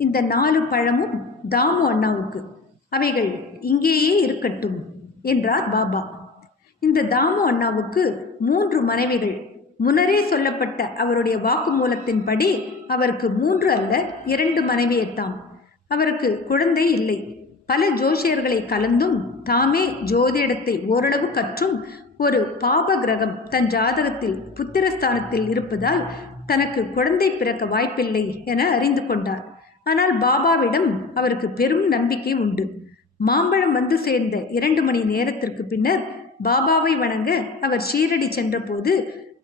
இந்த 4 பழமும் தாமு அண்ணாவுக்கு, அவைகள் இங்கேயே இருக்கட்டும் என்றார் பாபா. இந்த தாமு அண்ணாவுக்கு 3 மனைவிகள். முன்னரே சொல்லப்பட்ட அவருடைய வாக்குமூலத்தின்படி அவருக்கு 3 அல்ல 2 மனைவியத்தாம். அவருக்கு குழந்தை இல்லை. பல ஜோசியர்களை கலந்தும் தாமே ஜோதிடத்தை ஓரளவு கற்றும் ஒரு பாப கிரகம் தன் ஜாதகத்தில் புத்திரஸ்தானத்தில் இருப்பதால் தனக்கு குழந்தை பிறக்க வாய்ப்பில்லை என அறிந்து கொண்டார். ஆனால் பாபாவிடம் அவருக்கு பெரும் நம்பிக்கை உண்டு. மாம்பழம் வந்து சேர்ந்த 2 மணி நேரத்திற்கு பின்னர் பாபாவை வணங்க அவர் ஷீரடி சென்றபோது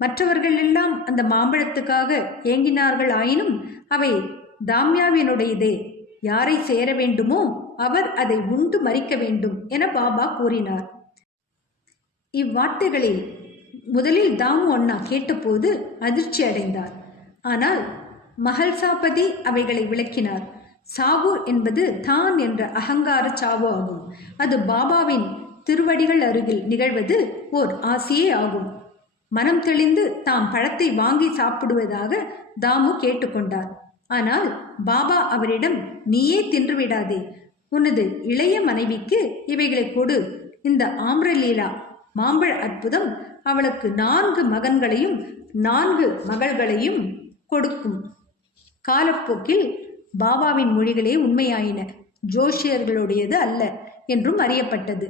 மற்றவர்கள் எல்லாம் அந்த மாம்பழத்துக்காக ஏங்கினார்கள். ஆயினும் அவை தாம்யாவினுடையதே, யாரை சேர வேண்டுமோ அவர் அதை உண்டு மறிக்க வேண்டும் என பாபா கூறினார். இவ்வார்த்தைகளை முதலில் தாமு அண்ணா கேட்டபோது அதிர்ச்சி அடைந்தார். ஆனால் மஹல்சாபதி அவைகளை விளக்கினார். சாவு என்பது தான் என்ற அகங்கார சாவு ஆகும். அது பாபாவின் திருவடிகள் அருகில் நிகழ்வது ஓர் ஆசையே ஆகும். மனம் தெளிந்து தாம் பழத்தை வாங்கி சாப்பிடுவதாக தாமு கேட்டுக்கொண்டார். ஆனால் பாபா அவரிடம், நீயே தின்றுவிடாதே, உனது இளைய மனைவிக்கு இவைகளை கொடு. இந்த ஆம்ரலீலா மாம்பழ அற்புதம் அவளுக்கு 4 மகன்களையும் 4 மகள்களையும் கொடுக்கும். காலப்போக்கில் பாபாவின் மொழிகளே உண்மையாயின, ஜோஷியர்களுடையது அல்ல என்றும் அறியப்பட்டது.